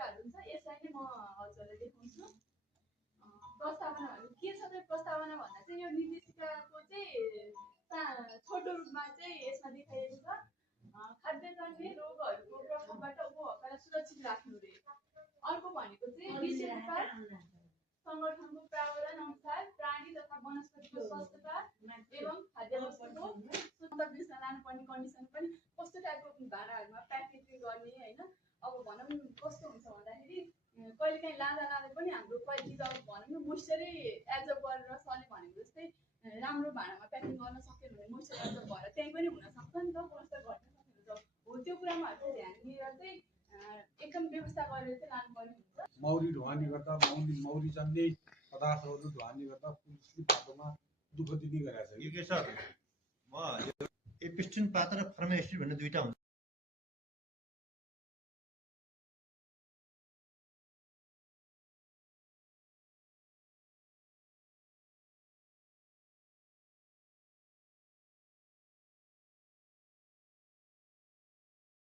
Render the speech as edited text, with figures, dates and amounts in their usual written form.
कुराहरू हुन्छ यसलाई नै म हजुरलाई देखाउँछु। प्रस्तावना के छ त प्रस्तावना भन्दा चाहिँ यो निर्देशिकाको चाहिँ छोटो रूपमा चाहिँ यसमा देखाइएको छ खाद्यजन्य रोगहरूको प्रभावबाट उपभोक्तालाई सुरक्षित राख्नु रे। अर्को भनेको चाहिँ विश्व व्यापार सङ्गठनको प्रावधान अनुसार प्राणी तथा वनस्पतिको स्वास्थ्यता एवं खाद्य वस्तुको शुद्ध बेच्न लानुपर्ने कन्डिसन पनि कस्तो टाइपको भाँडाहरूमा प्याकेजिङ गर्ने होइन। अब भनौँ कस्तो हुन्छ भन्दाखेरि कहिलेकाहीँ लाँदा पनि हाम्रो क्वालिटी त अब भनौँ न मोइस्चरै एब्जर्ब गरेर सरले भनेको जस्तै राम्रो भाँडामा प्याकिङ गर्न सक्यो भने मोइस्चर एब्जर्ब भएर त्यहीँ पनि हुनसक्छ नि त मोइस्चर घट्न सक्नुहुन्छ हो। त्यो कुरामा चाहिँ ध्यान दिएर चाहिँ एकदम व्यवस्था गरेर चाहिँ लानुपर्ने हुन्छ। मौरी ढुवानी गर्दा मौरी जन्य पदार्थहरू ढुवानी गर्दा पुलिसले बाटोमा दुःख दिने गरेको छ। यो के छ म एपिस्टिन पात्र र फर्मेस्टिन भन्ने दुईटा हुन्छ।